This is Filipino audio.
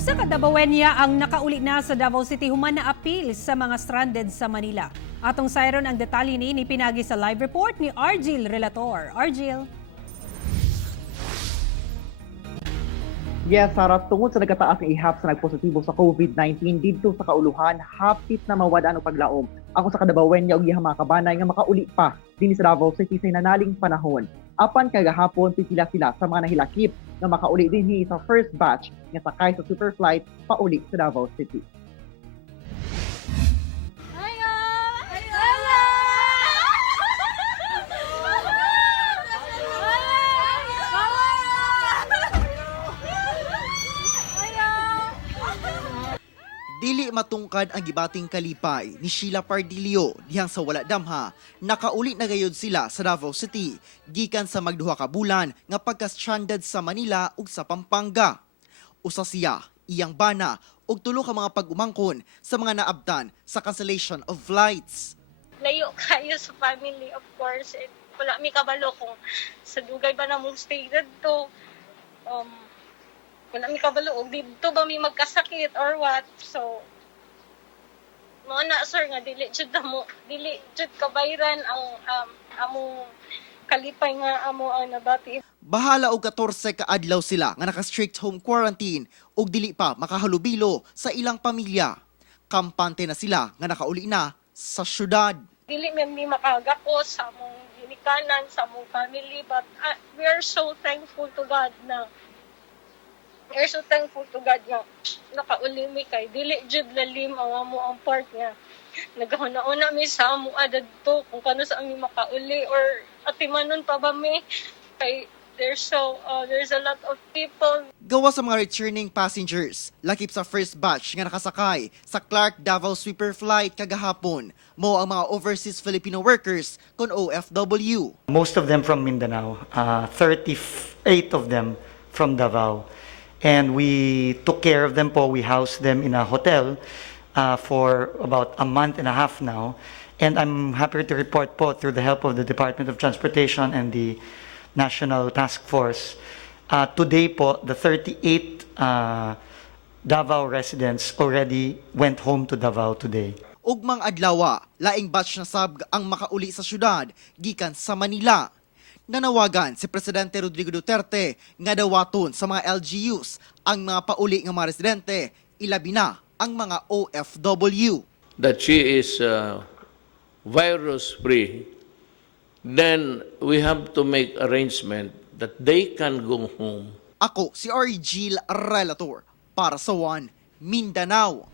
Usa ka Davaoenya ang nakauli na sa Davao City human na appeal sa mga stranded sa Manila. Atong sayron ang detalye ni pinagi sa live report ni Argil Relator. Argil. Yes, Sarah, tungod sa nagkataas ng ihap sa nagpositibo sa COVID-19 dito sa kauluhan, hapit na mawada ang paglaom. Ako sa Davaoenya og iyang mga kabanay nga makauli pa dinhi sa Davao City sa nanaling panahon. Apan kagahapon pipila sila sa mga nahilakip nga makauli dinhi sa first batch nga sakay sa Superflight pauli sa Davao City. Dili matungkad ang gibating kalipay ni Sheila Pardilio dihang sa wala damha, nakauli na gayud sila sa Davao City gikan sa magduha ka bulan nga pagka-stranded sa Manila ug sa Pampanga. Usa siya, iyang bana ug tulo ka mga pag-umangkon sa mga naabtan sa cancellation of flights. Layo kayo sa family, of course. Wala mi kabalo kung sa dugay ba na mong stay dito. Wala mi kabalo og dito ba mi magkasakit or what. So mo na sir nga dili jud kabayran ang among kalipay nga amo ang nabati. Bahala og 14 ka adlaw sila nga naka-strict home quarantine ug dili pa makahalubilo sa ilang pamilya. Kampante na sila nga nakauli na sa syudad. Dili mi makagako sa among ginikanan, sa among family, but we are so thankful to God na nakauli mi kay dili jud lalim ang amo ang part nga naghuna-una mi sa amo adto kung kano sa ami makauli or atimanon pa ba mi kay there's a lot of people. Gawa sa mga returning passengers, lakip sa first batch nga nakasakay sa Clark Davao Sweeper Flight kagahapon, mo ang mga overseas Filipino workers kon OFW. Most of them from Mindanao, 38 of them from Davao. And we took care of them po. We housed them in a hotel for about a month and a half now. And I'm happy to report po through the help of the Department of Transportation and the National Task Force. Today po, the 38 Davao residents already went home to Davao today. Ugmang adlawa, laing batch na sab ang makauli sa syudad gikan sa Manila. Nanawagan si Presidente Rodrigo Duterte nga dawaton sa mga LGUs ang mga pauli ng mga residente, ilabi na ang mga OFW. That she is virus-free, then we have to make arrangement that they can go home. Ako si Argil Relator para sa One Mindanao.